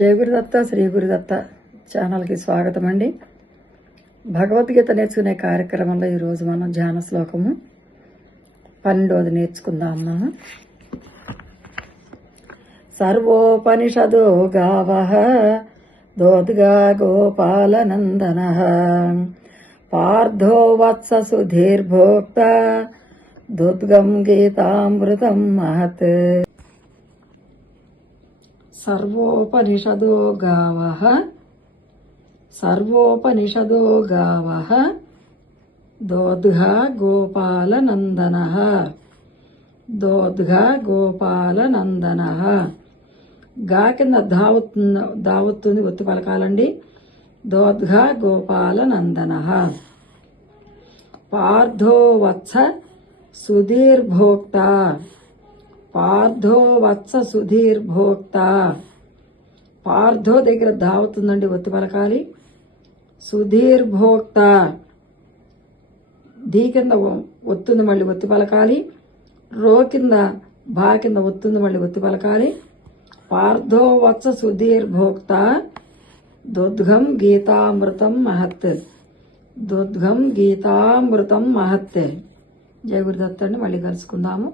జయ గురుదత్త శ్రీ గురుదత్త ఛానల్కి స్వాగతం అండి. భగవద్గీత నేర్చుకునే కార్యక్రమంలో ఈరోజు మనం ధ్యాన శ్లోకము 12వ నేర్చుకుందాము. సర్వోపనిషదో గావః దోద్గా గోపాలనందనః పార్థో వత్స సుధీర్భోక్త దుద్గం గీతామృతం మహత్. సర్వోపనిషదో గావః దోద్గా గోపాలనందనః గా కింద దావత్తుంది ఒత్తి పలకాలండి. దోద్గా గోపాలనందనః పార్థో వత్స సుధీర్భోక్త పార్థో దగ్గర దావుతుందండి, ఒత్తి పలకాలి. సుధీర్భోక్త ధీ కింద ఒత్తుంది, మళ్ళీ ఒత్తి పలకాలి. రో కింద భా కింద ఒత్తుంది, మళ్ళీ ఒత్తి పలకాలి. పార్థో వత్స సుధీర్భోక్త దోద్ఘం గీతామృతం మహత్. జయ గురుదత్త అండి. మళ్ళీ కలుసుకుందాము.